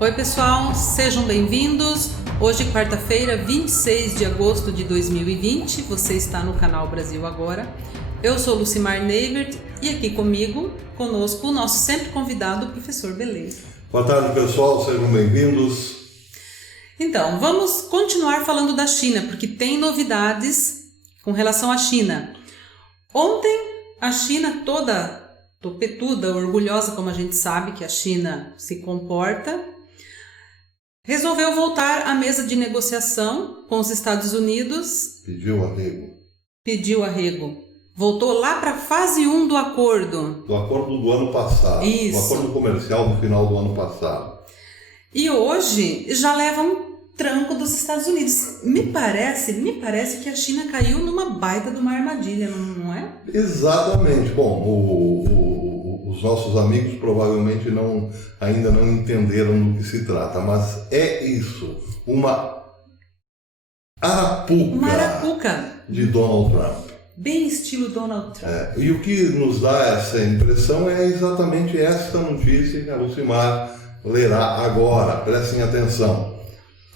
Oi pessoal, sejam bem-vindos. Hoje, quarta-feira, 26 de agosto de 2020, você está no canal Brasil Agora. Eu sou Lucimar Neivert e aqui conosco, o nosso sempre convidado, o professor Beleza. Boa tarde pessoal, sejam bem-vindos. Então, vamos continuar falando da China, porque tem novidades com relação à China. Ontem, a China toda topetuda, orgulhosa, como a gente sabe que a China se comporta, resolveu voltar à mesa de negociação com os Estados Unidos. Pediu arrego. Voltou lá para a fase 1 do acordo. Do acordo do ano passado. Isso. Do acordo comercial no final do ano passado. E hoje já leva um tranco dos Estados Unidos. Me parece que a China caiu numa baita de uma armadilha, não é? Exatamente. Bom, os nossos amigos provavelmente ainda não entenderam do que se trata, mas é isso, uma arapuca de Donald Trump. Bem estilo Donald Trump. E o que nos dá essa impressão é exatamente esta notícia que a Lucimar lerá agora. Prestem atenção.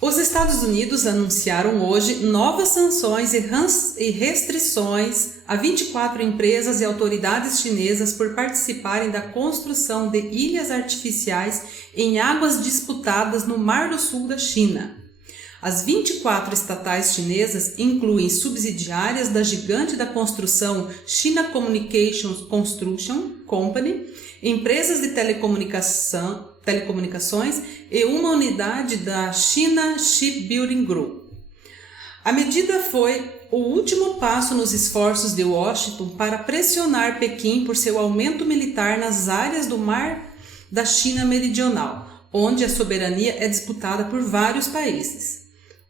Os Estados Unidos anunciaram hoje novas sanções e restrições a 24 empresas e autoridades chinesas por participarem da construção de ilhas artificiais em águas disputadas no Mar do Sul da China. As 24 estatais chinesas incluem subsidiárias da gigante da construção China Communications Construction Company, empresas de telecomunicações e uma unidade da China Shipbuilding Group. A medida foi o último passo nos esforços de Washington para pressionar Pequim por seu aumento militar nas áreas do Mar da China Meridional, onde a soberania é disputada por vários países.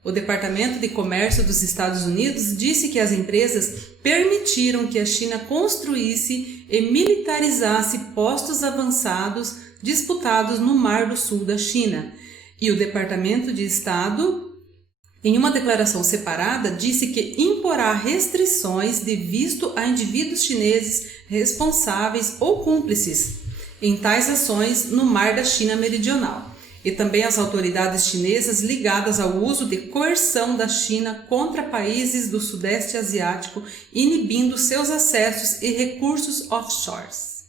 O Departamento de Comércio dos Estados Unidos disse que as empresas permitiram que a China construísse e militarizasse postos avançados disputados no Mar do Sul da China. E o Departamento de Estado, em uma declaração separada, disse que imporá restrições de visto a indivíduos chineses responsáveis ou cúmplices em tais ações no Mar da China Meridional. E também as autoridades chinesas ligadas ao uso de coerção da China contra países do Sudeste Asiático, inibindo seus acessos e recursos offshores.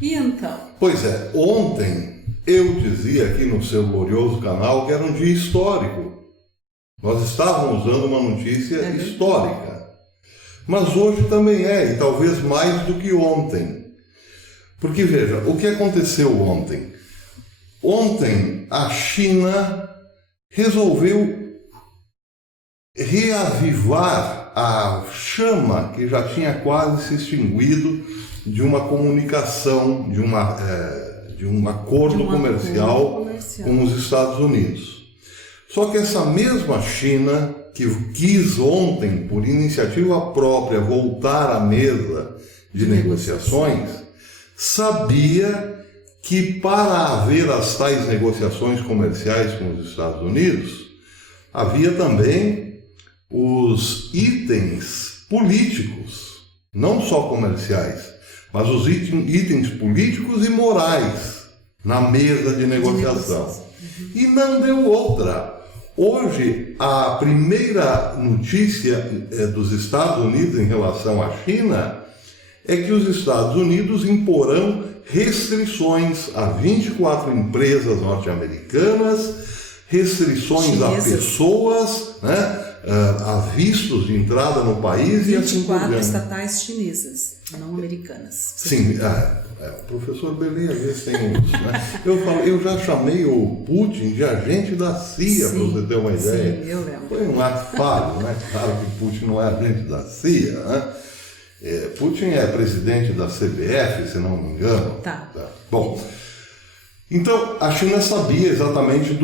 E então? Pois é, ontem eu dizia aqui no seu glorioso canal que era um dia histórico. Nós estávamos dando uma notícia histórica. Mas hoje também é, e talvez mais do que ontem. Porque veja, o que aconteceu ontem? Ontem a China resolveu reavivar a chama que já tinha quase se extinguido de uma comunicação, de um acordo comercial com os Estados Unidos. Só que essa mesma China, que quis ontem, por iniciativa própria, voltar à mesa de negociações, sabia que para haver as tais negociações comerciais com os Estados Unidos, havia também os itens políticos, não só comerciais, mas os itens políticos e morais na mesa de negociação. E não deu outra. Hoje, a primeira notícia dos Estados Unidos em relação à China é que os Estados Unidos imporão restrições a 24 empresas norte-americanas, restrições chinesas a pessoas, a vistos de entrada no país 24 e assim por diante. Estatais chinesas, não americanas. Sim, o professor Belê às vezes tem uns, eu já chamei o Putin de agente da CIA, para você ter uma ideia. Sim, eu lembro. Foi um ato falho, né? Claro que Putin não é agente da CIA, né? Putin é presidente da CBF, se não me engano. Tá. Bom, então a China sabia exatamente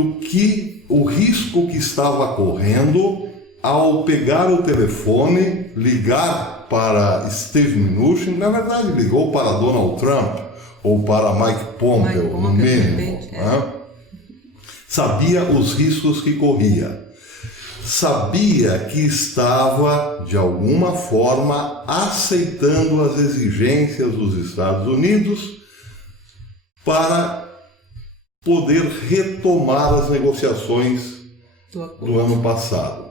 o risco que estava correndo ao pegar o telefone, ligar para Steve Mnuchin, na verdade ligou para Donald Trump ou para Mike Pompeo, no mínimo. Sabia os riscos que corria. Sabia que estava, de alguma forma, aceitando as exigências dos Estados Unidos para poder retomar as negociações do ano passado.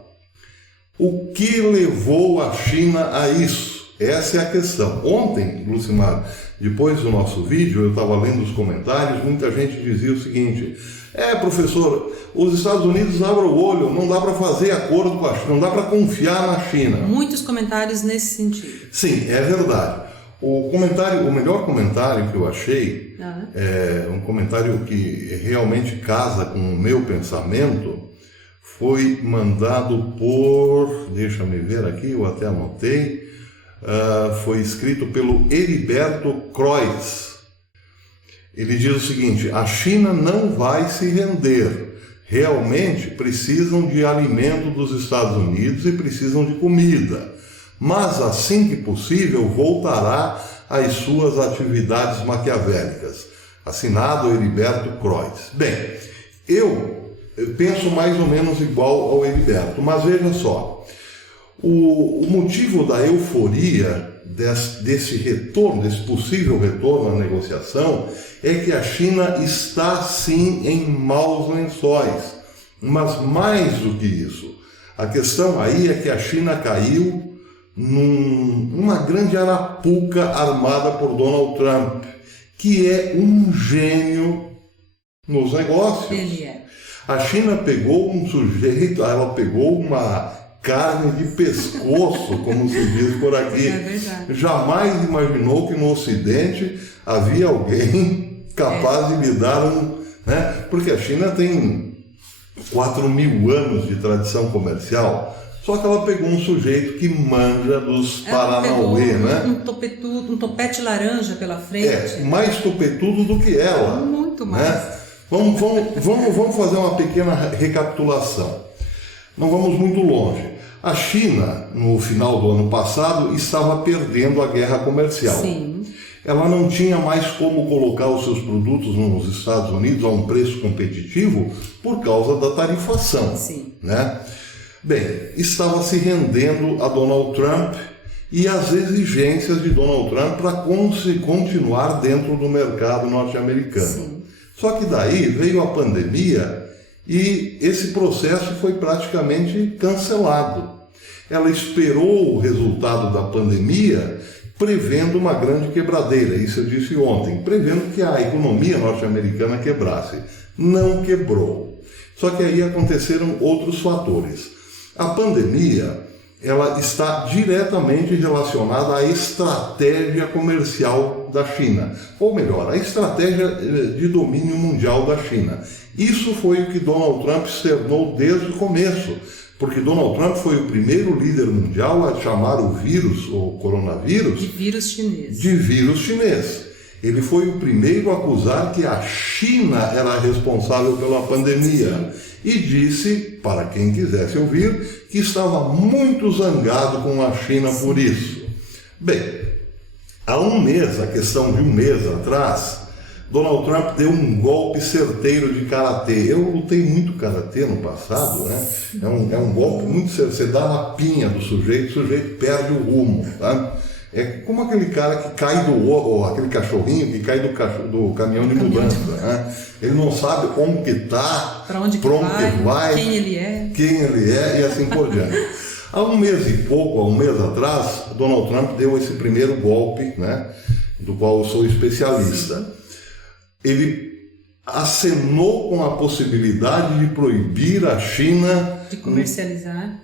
O que levou a China a isso? Essa é a questão. Ontem, Lucimar, depois do nosso vídeo, eu estava lendo os comentários, muita gente dizia o seguinte: professor, os Estados Unidos abrem o olho, não dá para fazer acordo com a China, não dá para confiar na China. Muitos comentários nesse sentido. Sim, é verdade. O melhor comentário que eu achei, é um comentário que realmente casa com o meu pensamento, foi mandado por, deixa-me ver aqui, eu até anotei, foi escrito pelo Heriberto Kreuz. Ele diz o seguinte: a China não vai se render, realmente precisam de alimento dos Estados Unidos e precisam de comida, mas assim que possível voltará às suas atividades maquiavélicas. Assinado Heriberto Kreuz. Bem, eu penso mais ou menos igual ao Heriberto, mas veja só, o motivo da euforia desse retorno, desse possível retorno à negociação, é que a China está sim em maus lençóis, mas mais do que isso, a questão aí é que a China caiu numa grande arapuca armada por Donald Trump, que é um gênio nos negócios. Ele é. A China pegou um sujeito, ela pegou uma carne de pescoço, como se diz por aqui. É verdade. Jamais imaginou que no Ocidente havia alguém capaz de lhe dar porque a China tem 4.000 anos de tradição comercial, só que ela pegou um sujeito que manja dos Paranauê, um topete laranja pela frente. Mais topetudo do que ela. Muito mais. Vamos fazer uma pequena recapitulação. Não vamos muito longe. A China, no final do ano passado, estava perdendo a guerra comercial. Sim. Ela não tinha mais como colocar os seus produtos nos Estados Unidos a um preço competitivo por causa da tarifação. Sim. Bem, estava se rendendo a Donald Trump e às exigências de Donald Trump para continuar dentro do mercado norte-americano. Sim. Só que daí veio a pandemia e esse processo foi praticamente cancelado. Ela esperou o resultado da pandemia prevendo uma grande quebradeira, isso eu disse ontem, prevendo que a economia norte-americana quebrasse. Não quebrou. Só que aí aconteceram outros fatores. A pandemia, ela está diretamente relacionada à estratégia comercial da China, ou melhor, a estratégia de domínio mundial da China. Isso foi o que Donald Trump externou desde o começo, porque Donald Trump foi o primeiro líder mundial a chamar o vírus, o coronavírus, de vírus chinês. De vírus chinês. Ele foi o primeiro a acusar que a China era responsável pela pandemia. E disse, para quem quisesse ouvir, que estava muito zangado com a China por isso. Bem, há um mês, a questão de um mês atrás, Donald Trump deu um golpe certeiro de karatê. Eu lutei muito karatê no passado, É um golpe muito certeiro. Você dá uma pinha do sujeito, o sujeito perde o rumo, tá? É como aquele cara que cai aquele cachorrinho que cai do caminhão de mudança, Ele não sabe como que está, para onde que vai, quem ele é e assim por diante. Há um mês e pouco, há um mês atrás, Donald Trump deu esse primeiro golpe, do qual eu sou especialista. Ele acenou com a possibilidade de proibir a China de comercializar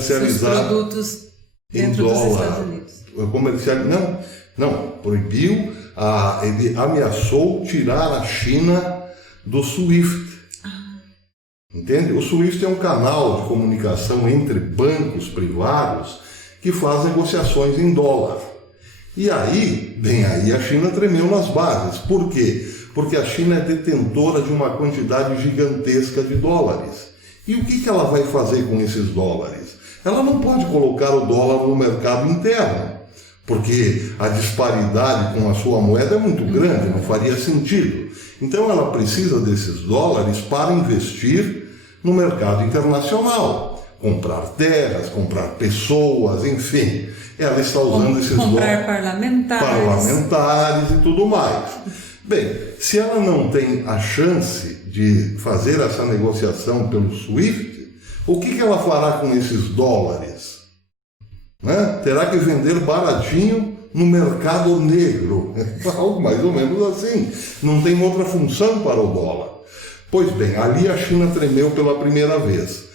seus produtos dentro dos Estados Unidos. Proibiu, ele ameaçou tirar a China do SWIFT. Entende? O SWIFT é um canal de comunicação entre bancos privados que faz negociações em dólar. E aí a China tremeu nas bases. Por quê? Porque a China é detentora de uma quantidade gigantesca de dólares. E o que ela vai fazer com esses dólares? Ela não pode colocar o dólar no mercado interno, porque a disparidade com a sua moeda é muito grande, não faria sentido. Então ela precisa desses dólares para investir no mercado internacional, comprar terras, comprar pessoas, enfim. Ela está usando esses dólares, parlamentares e tudo mais. Bem, se ela não tem a chance de fazer essa negociação pelo SWIFT, o que ela fará com esses dólares? Né? Terá que vender baratinho no mercado negro, algo mais ou menos assim. Não tem outra função para o dólar. Pois bem, ali a China tremeu pela primeira vez.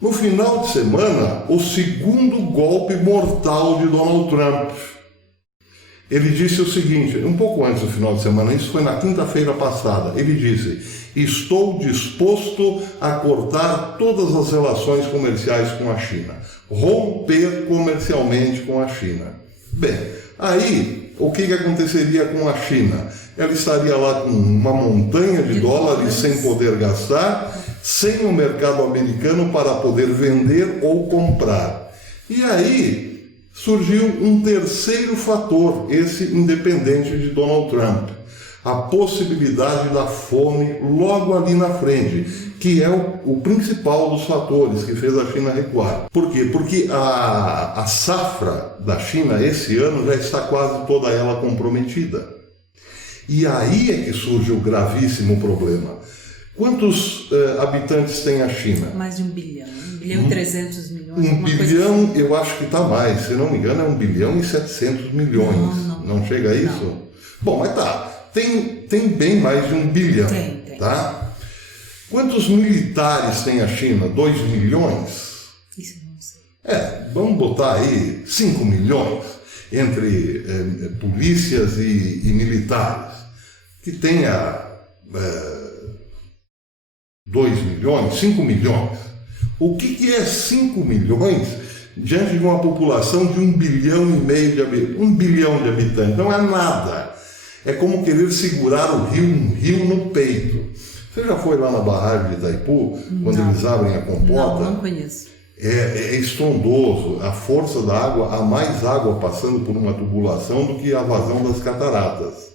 No final de semana, o segundo golpe mortal de Donald Trump. Ele disse o seguinte, um pouco antes do final de semana, isso foi na quinta-feira passada, ele disse: estou disposto a cortar todas as relações comerciais com a China, romper comercialmente com a China. Bem, aí, o que aconteceria com a China? Ela estaria lá com uma montanha de dólares sem poder gastar, sem o mercado americano para poder vender ou comprar. E aí surgiu um terceiro fator, esse independente de Donald Trump, a possibilidade da fome logo ali na frente, que é o principal dos fatores que fez a China recuar. Por quê? Porque a safra da China esse ano já está quase toda ela comprometida. E aí é que surge o gravíssimo problema. Quantos habitantes tem a China? Mais de 1 bilhão. 1 bilhão e 300 milhões. 1 bilhão, assim. Eu acho que está mais. Se não me engano, é 1 bilhão e 700 milhões. Não chega a isso? Não. Bom, mas tá. Tem bem mais de 1 bilhão. Tem. Tá? Quantos militares tem a China? 2 milhões? Isso não sei. Vamos botar aí 5 milhões entre polícias e militares. Que tenha 2 milhões, 5 milhões. O que é 5 milhões diante de uma população de 1,5 bilhão de habitantes? 1 bilhão de habitantes não é nada. É como querer segurar um rio no peito. Você já foi lá na barragem de Itaipu, quando eles abrem a comporta? Não conheço. É estrondoso. A força da água, há mais água passando por uma tubulação do que a vazão das cataratas.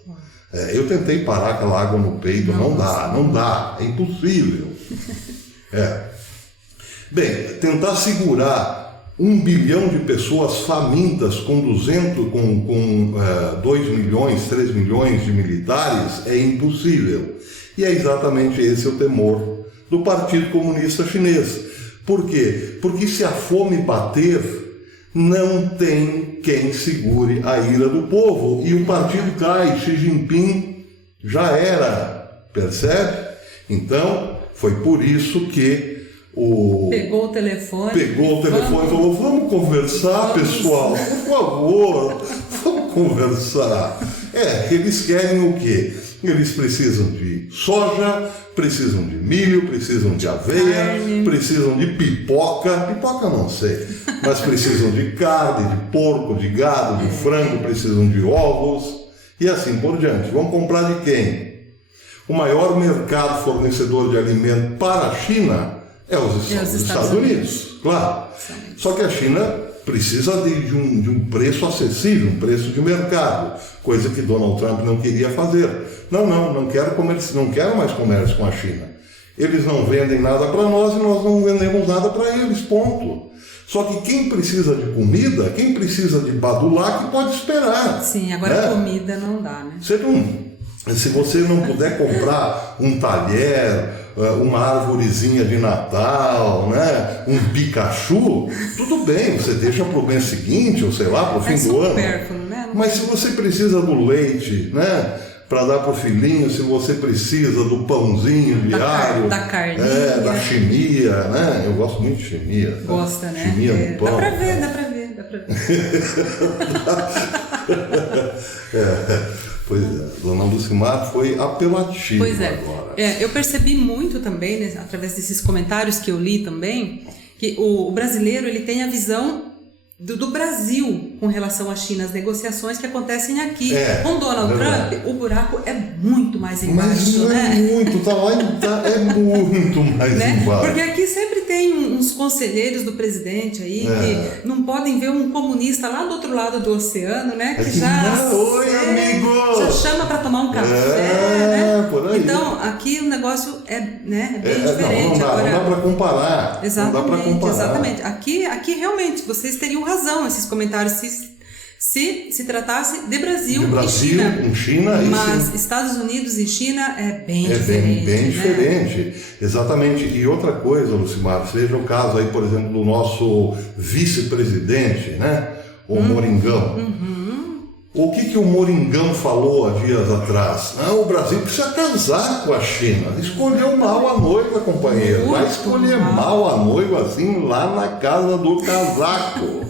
Eu tentei parar aquela água no peito, não dá, é impossível. Bem, tentar segurar 1 bilhão de pessoas famintas com 2 milhões, 3 milhões de militares é impossível. E é exatamente esse o temor do Partido Comunista Chinês. Por quê? Porque se a fome bater, não tem quem segure a ira do povo. E o partido cai, Xi Jinping já era, percebe? Então, foi por isso que Pegou o telefone e falou: vamos conversar, pessoal, por favor, vamos conversar. Eles querem o quê? Eles precisam de soja, precisam de milho, precisam de aveia, precisam de pipoca não sei, mas precisam de carne, de porco, de gado, de frango, precisam de ovos e assim por diante. Vão comprar de quem? O maior mercado fornecedor de alimento para a China é os Estados Unidos, claro. Só que a China precisa de um preço acessível, um preço de mercado, coisa que Donald Trump não queria fazer. Não quero mais comércio com a China. Eles não vendem nada para nós e nós não vendemos nada para eles, ponto. Só que quem precisa de comida, quem precisa de badulaque pode esperar. Sim, agora comida não dá, né? Se você não puder comprar um talher, uma arvorezinha de Natal, né? Um Pikachu, tudo bem, você deixa para o mês seguinte, ou sei lá, para o fim do ano. Né? Mas se você precisa do leite, né? Para dar para o filhinho, se você precisa do pãozinho diário, da carninha, da chimia, né? Eu gosto muito de chimia. Gosta, né? Chimia no pão. Dá para ver. Pois é, Dona Lucimar foi apelativa agora. Eu percebi muito também, né, através desses comentários que eu li também, que o brasileiro ele tem a visão do Brasil com relação à China, as negociações que acontecem aqui. Com Donald Trump, o buraco é muito mais embaixo, né? É muito mais embaixo. Porque aqui sempre tem uns conselheiros do presidente aí que não podem ver um comunista lá do outro lado do oceano, né? Que já chama para tomar um café, né? Por aí. Então, aqui o negócio é bem diferente. Não dá para comparar. Exatamente. Aqui realmente vocês teriam razão, esses comentários se tratasse de Brasil, e China. Mas Estados Unidos e China é bem diferente. Bem diferente, exatamente. E outra coisa, Lucimar, seja o caso aí, por exemplo, do nosso vice-presidente, né? O Moringão. O que o Moringão falou há dias atrás? O Brasil precisa casar com a China. Escolheu mal a noiva, companheiro. Vai escolher mal a noiva assim lá na casa do casaco.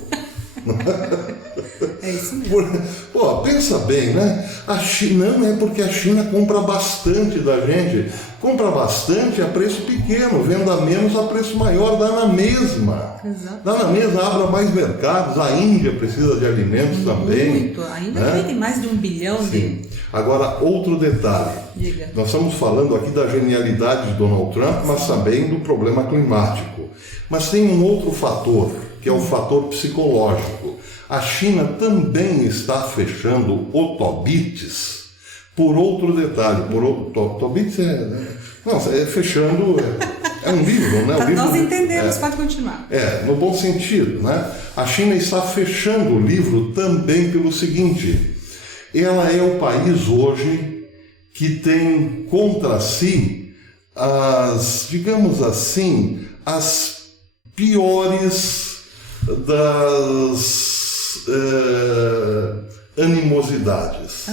É isso mesmo. Pô, pensa bem, né? A China não é porque a China compra bastante da gente. Compra bastante a preço pequeno, venda menos a preço maior, dá na mesma. Exato. Dá na mesma, abra mais mercados. A Índia precisa de alimentos também. Muito. Ainda tem mais de 1 bilhão de... Agora, outro detalhe. Diga. Nós estamos falando aqui da genialidade de Donald Trump, mas também do problema climático. Mas tem um outro fator, que é o fator psicológico. A China também está fechando otobites por outro detalhe. Otobites é fechando... É um livro, né? Nós entendemos, pode continuar. No bom sentido, né? A China está fechando o livro também pelo seguinte: ela é o país hoje que tem contra si digamos assim, as piores das animosidades.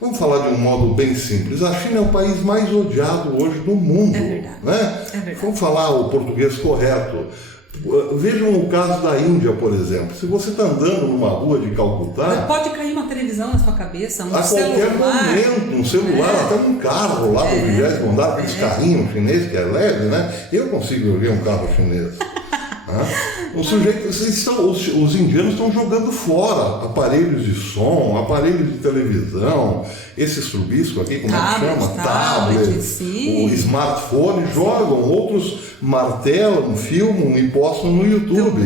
Vamos falar de um modo bem simples. A China é o país mais odiado hoje do mundo. É verdade. Né? É verdade. Vamos falar o português correto. Vejam o caso da Índia, por exemplo. Se você está andando numa rua de Calcutá... Pode cair uma televisão na sua cabeça, a qualquer momento, um celular, até um carro lá do 20º andar, aqueles carrinhos chineses que é leve, né? Eu consigo ver um carro chinês. Os indianos estão jogando fora aparelhos de som, aparelhos de televisão, esses trubiscos aqui, como é que chama? Tablet, o smartphone, jogam, outros martelam, filmam e postam no YouTube.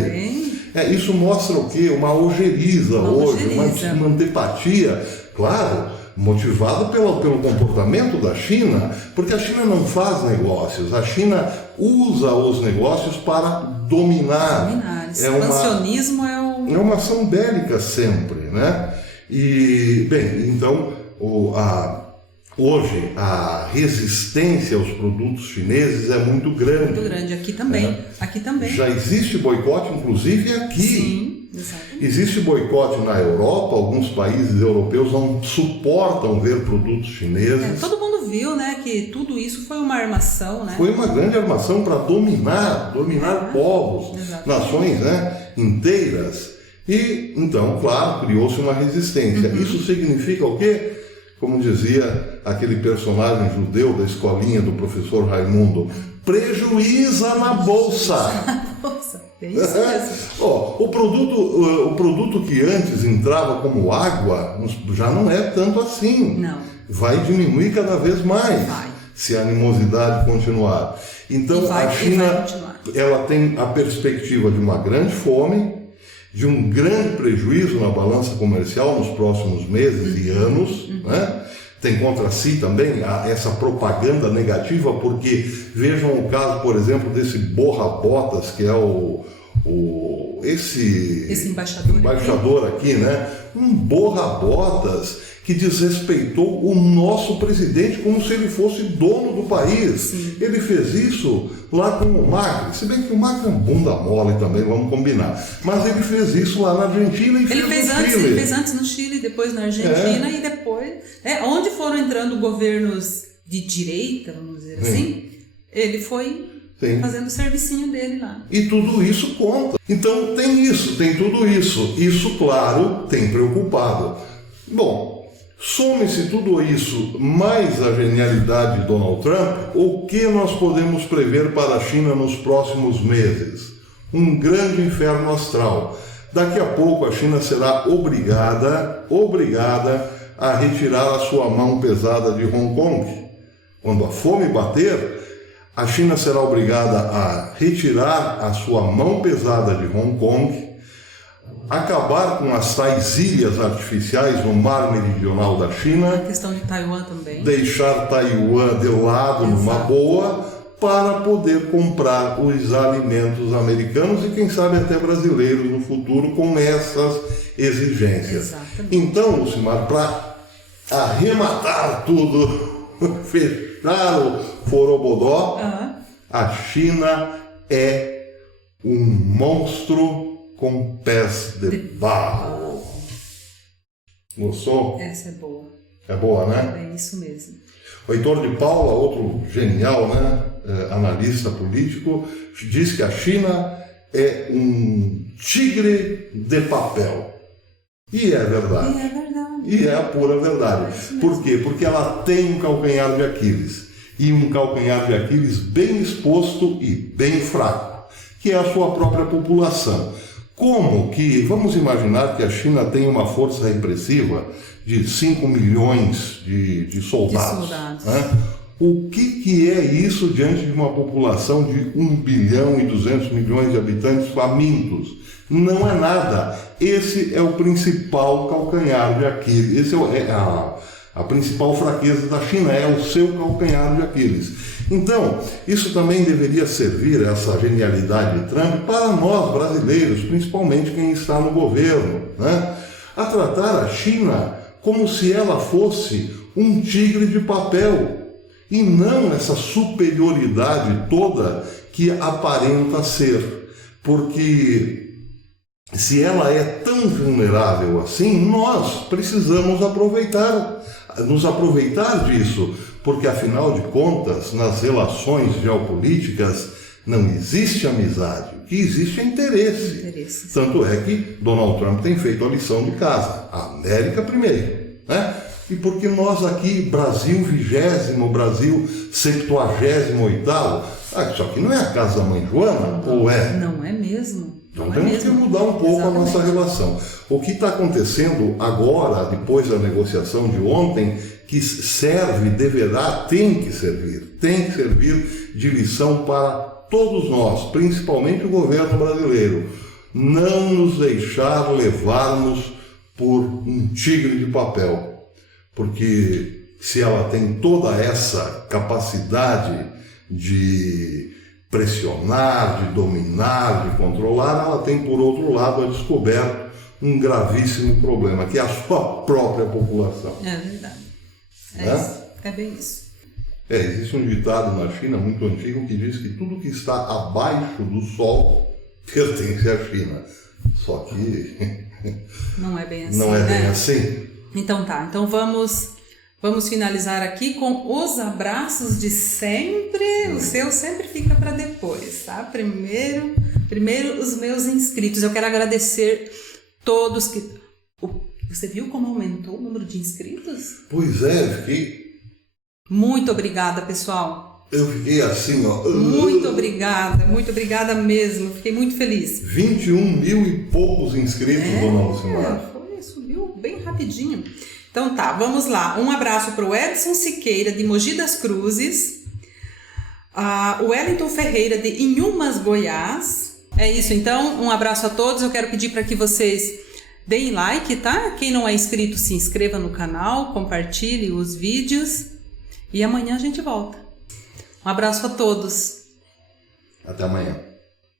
Isso mostra o quê? Uma ojeriza hoje, uma antipatia, claro, motivado pelo comportamento da China, porque a China não faz negócios, a China usa os negócios para dominar. Expansionismo é uma ação bélica sempre, né? E, bem, então, hoje a resistência aos produtos chineses é muito grande. Muito grande, aqui também. Aqui também. Já existe boicote, inclusive aqui. Sim, exatamente. Existe boicote na Europa, alguns países europeus não suportam ver produtos chineses. Todo mundo viu, né, que tudo isso foi uma armação, né? Foi uma grande armação para dominar povos, nações, né, inteiras. E, então, claro, criou-se uma resistência. Isso significa o quê? Como dizia aquele personagem judeu da escolinha do professor Raimundo, prejuíza na bolsa. É isso mesmo. O produto que antes entrava como água já não é tanto assim. Não. Vai diminuir cada vez mais. Se a animosidade continuar. Então a China ela tem a perspectiva de uma grande fome, de um grande prejuízo na balança comercial nos próximos meses e anos, né? Tem contra si também essa propaganda negativa, porque vejam o caso, por exemplo, desse borra-botas, que é esse embaixador aqui, né? Um borra-botas que desrespeitou o nosso presidente como se ele fosse dono do país. Sim. Ele fez isso lá com o Macri, se bem que o Macri é um bunda mole também, vamos combinar. Mas ele fez isso lá na Argentina e Ele fez antes no Chile, depois na Argentina e depois... onde foram entrando governos de direita, vamos dizer assim, ele foi fazendo o servicinho dele lá. E tudo isso conta. Então tem tudo isso. Isso, claro, tem preocupado. Bom, some-se tudo isso, mais a genialidade de Donald Trump, o que nós podemos prever para a China nos próximos meses? Um grande inferno astral. Daqui a pouco a China será obrigada a retirar a sua mão pesada de Hong Kong. Quando a fome bater, a China será obrigada a retirar a sua mão pesada de Hong Kong, acabar com as tais ilhas artificiais no mar meridional da China, a questão de Taiwan também, deixar Taiwan de lado numa boa, para poder comprar os alimentos americanos e quem sabe até brasileiros no futuro com essas exigências. Exatamente. Então, Lucimar, para arrematar tudo, fechar o forobodó, a China é um monstro com pés de barro. Gostou? Essa é boa. É boa, né? É isso mesmo. O Heitor de Paula, outro genial, né, analista político, diz que a China é um tigre de papel. E é verdade. E é verdade. E é a pura verdade. Por quê? Porque ela tem um calcanhar de Aquiles. E um calcanhar de Aquiles bem exposto e bem fraco, que é a sua própria população. Como que, vamos imaginar que a China tem uma força repressiva de 5 milhões de soldados. Né? O que é isso diante de uma população de 1 bilhão e 200 milhões de habitantes famintos? Não é nada. Esse é o principal calcanhar de Aquiles. Esse é a principal fraqueza da China, é o seu calcanhar de Aquiles. Então, isso também deveria servir, essa genialidade de Trump, para nós brasileiros, principalmente quem está no governo, né? A tratar a China como se ela fosse um tigre de papel, e não essa superioridade toda que aparenta ser. Porque se ela é tão vulnerável assim, nós precisamos nos aproveitar disso, porque afinal de contas, nas relações geopolíticas não existe amizade, o que existe é interesse. Tanto é que Donald Trump tem feito a lição de casa, a América primeiro, né? E porque nós aqui, Brasil 20º, Brasil 78º, isso aqui não é a casa da mãe Joana, ou é? Não é mesmo. Então temos que mudar um pouco a nossa relação. O que está acontecendo agora, depois da negociação de ontem, que tem que servir de lição para todos nós, principalmente o governo brasileiro. Não nos deixar levarmos por um tigre de papel. Porque se ela tem toda essa capacidade de pressionar, de dominar, de controlar, ela tem, por outro lado, a descoberto um gravíssimo problema, que é a sua própria população. É verdade. É bem isso. Existe um ditado na China muito antigo que diz que tudo que está abaixo do sol pertence à China. Só que não é bem assim. Não é bem assim. Então tá, então vamos finalizar aqui com os abraços de sempre. O seu sempre fica para depois, tá? Primeiro os meus inscritos. Eu quero agradecer todos que... Você viu como aumentou o número de inscritos? Pois é, fiquei... Muito obrigada, pessoal. Eu fiquei assim, ó... Muito obrigada mesmo. Fiquei muito feliz. 21 mil e poucos inscritos, dona Lucimar. Subiu bem rapidinho. Então tá, vamos lá. Um abraço para o Edson Siqueira, de Mogi das Cruzes. O Wellington Ferreira, de Inhumas, Goiás. É isso, então. Um abraço a todos. Eu quero pedir para que vocês deem like, tá? Quem não é inscrito, se inscreva no canal, compartilhe os vídeos. E amanhã a gente volta. Um abraço a todos. Até amanhã.